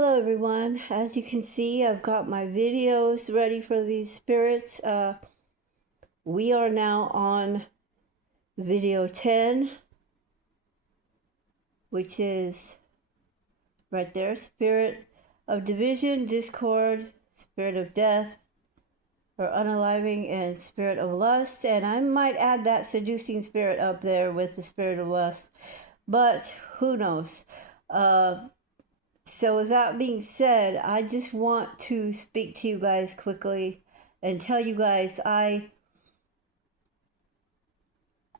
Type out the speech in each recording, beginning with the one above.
Hello everyone. As you can see, I've got my videos ready for these spirits. We are now on video 10, which is right there. Spirit of division, discord, spirit of death, or unaliving, and spirit of lust. And I might add that seducing spirit up there with the spirit of lust. But who knows? So with that being said, I just want to speak to you guys quickly and tell you guys I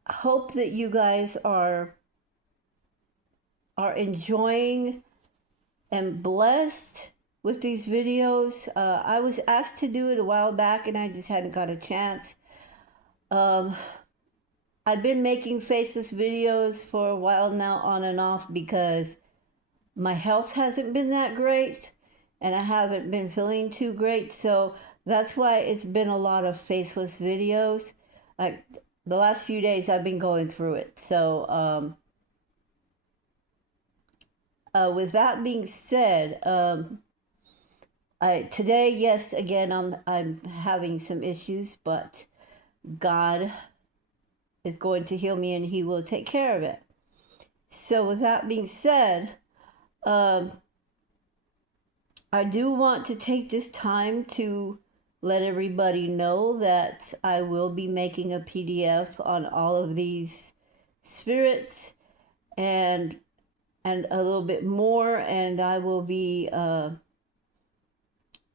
hope that you guys are enjoying and blessed with these videos. I was asked to do it a while back and I just hadn't got a chance. I've been making faceless videos for a while now, on and off, because my health hasn't been that great and I haven't been feeling too great. So that's why it's been a lot of faceless videos. Like the last few days I've been going through it. So with that being said, today, yes, again, I'm having some issues, but God is going to heal me and He will take care of it. So with that being said, I do want to take this time to let everybody know that I will be making a PDF on all of these spirits and a little bit more, and I will be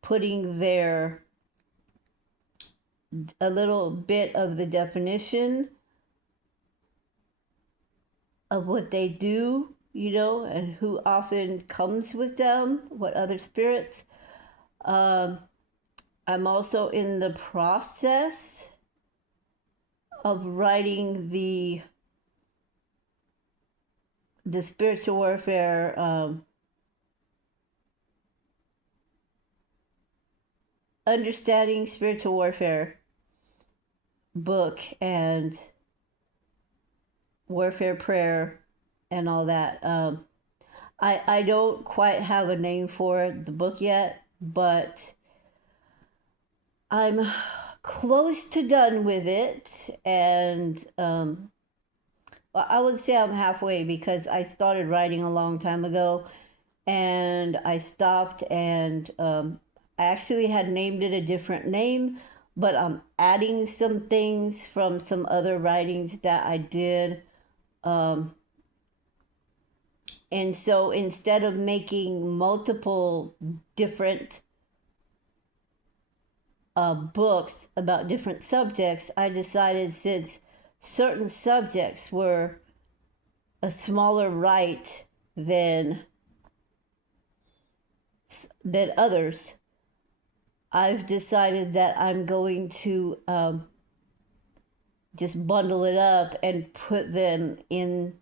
putting there a little bit of the definition of what they do, and who often comes with them, what other spirits. I'm also in the process of writing the spiritual warfare understanding spiritual warfare book and warfare prayer and all that. I don't quite have a name for the book yet, but I'm close to done with it. And well, I would say I'm halfway, because I started writing a long time ago and I stopped, and I actually had named it a different name, but I'm adding some things from some other writings that I did. And so instead of making multiple different books about different subjects, I decided, since certain subjects were a smaller write than others, I've decided that I'm going to just bundle it up and put them in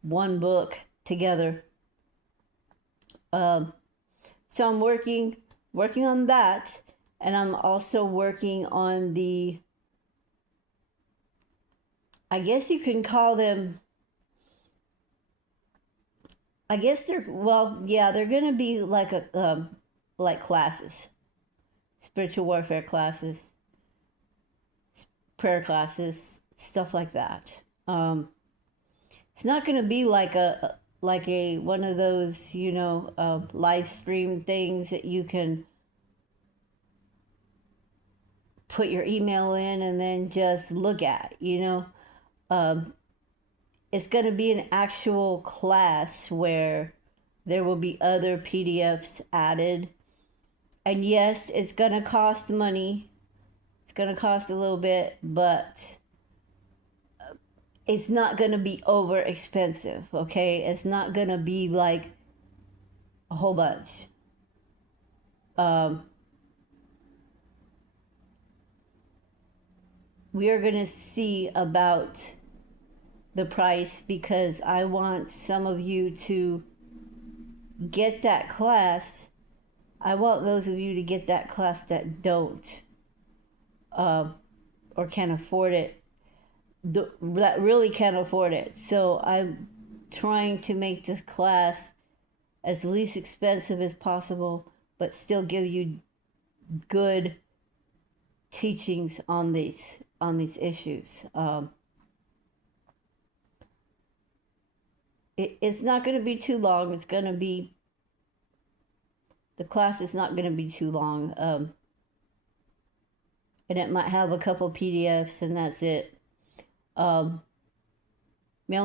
one book together. So I'm working on that, and I'm also working on the, I guess you can call them, I guess they're, well, yeah, they're gonna be like like classes, spiritual warfare classes, prayer classes, stuff like that. It's not gonna be like a one of those, live stream things that you can put your email in and then just look at. It's going to be an actual class where there will be other PDFs added. And yes, it's going to cost money. It's going to cost a little bit, but it's not going to be over expensive, okay? It's not going to be like a whole bunch. We are going to see about the price, because I want some of you to get that class. I want those of you to get that class that don't or can't afford it, that really can't afford it. So I'm trying to make this class as least expensive as possible, but still give you good teachings on these issues. It's not going to be too long. The class is not going to be too long. And it might have a couple PDFs and that's it. It may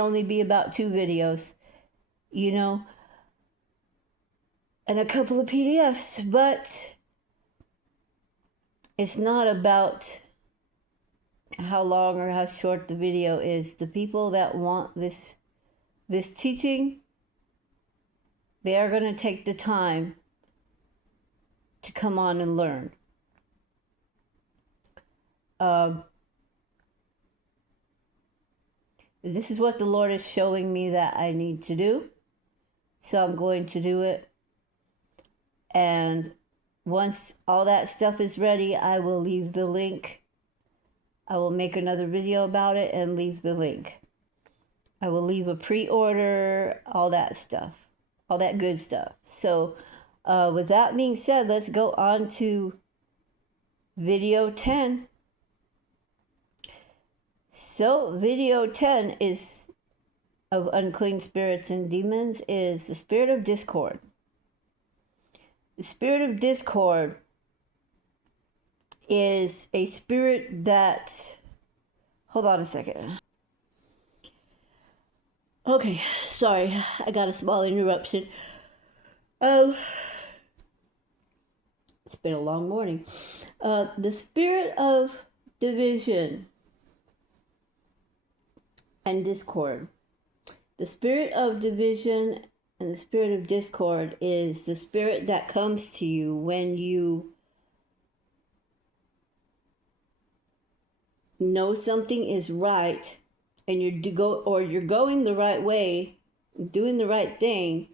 only be about 2 videos, and a couple of PDFs, but it's not about how long or how short the video is. The people that want this teaching, they are going to take the time to come on and learn. This is what the Lord is showing me that I need to do. So I'm going to do it. And once all that stuff is ready, I will leave the link. I will make another video about it and leave the link. I will leave a pre-order, all that stuff, all that good stuff. So with that being said, let's go on to video 10. So video 10 is of unclean spirits and demons is the spirit of discord. The spirit of discord is a spirit that, hold on a second. Okay, sorry, I got a small interruption. It's been a long morning. The spirit of division and discord. The spirit of division and the spirit of discord is the spirit that comes to you when you know something is right and you're going the right way, doing the right thing,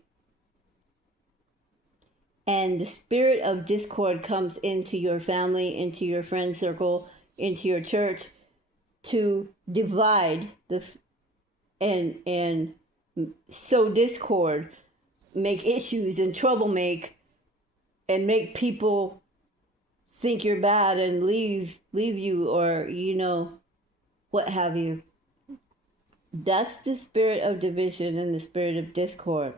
and the spirit of discord comes into your family, into your friend circle, into your church to divide and sow discord, make issues and and make people think you're bad and leave you, or what have you. That's the spirit of division and the spirit of discord.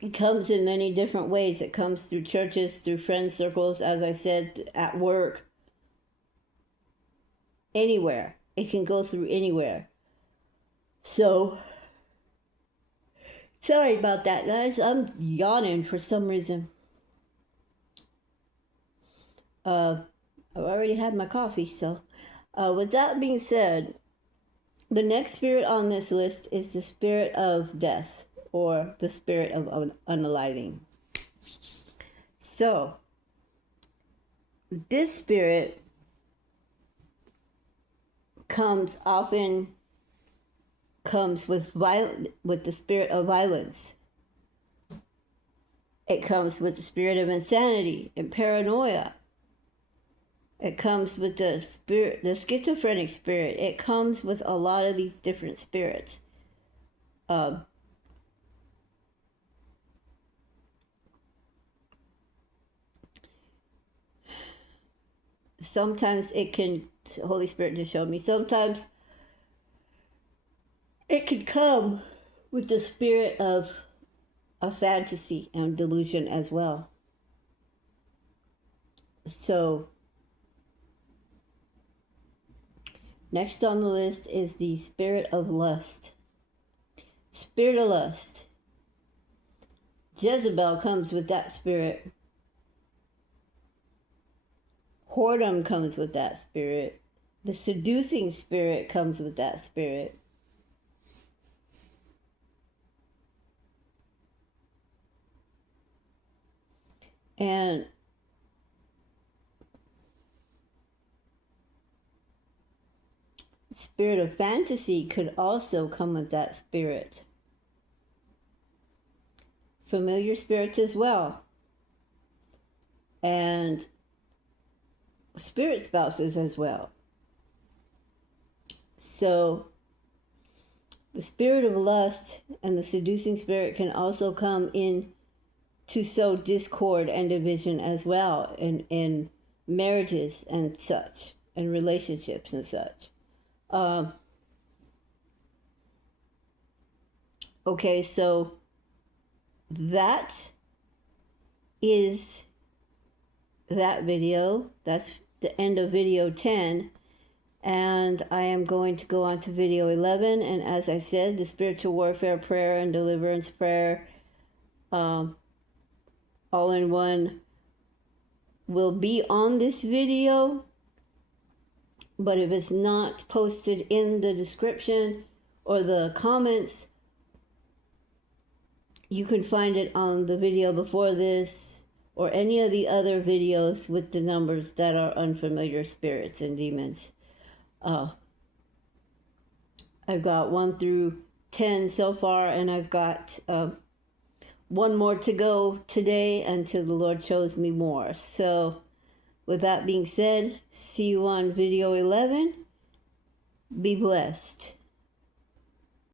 It comes in many different ways. It comes through churches, through friend circles, as I said, at work, anywhere. It can go through anywhere. So, sorry about that, guys. I'm yawning for some reason. I've already had my coffee, so. With that being said, the next spirit on this list is the spirit of death, or the spirit of unaliving. So, this spirit often comes with the spirit of violence. It comes with the spirit of insanity and paranoia. It comes with the schizophrenic spirit. It comes with a lot of these different spirits. Sometimes Holy Spirit just showed me, sometimes it can come with the spirit of a fantasy and delusion as well. So, next on the list is the spirit of lust. Spirit of lust. Jezebel comes with that spirit. Whoredom comes with that spirit. The seducing spirit comes with that spirit. And spirit of fantasy could also come with that spirit. Familiar spirits as well. And spirit spouses as well. So The spirit of lust and the seducing spirit can also come in to sow discord and division as well in marriages and such, and relationships and such. Okay, so that is that video. That's the end of video 10. And I am going to go on to video 11. And as I said, the spiritual warfare prayer and deliverance prayer, all in one, will be on this video. But if it's not posted in the description or the comments, you can find it on the video before this or any of the other videos with the numbers that are unfamiliar spirits and demons. I've got 1 through 10 so far, and I've got one more to go today until the Lord shows me more. So with that being said, see you on video 11. Be blessed.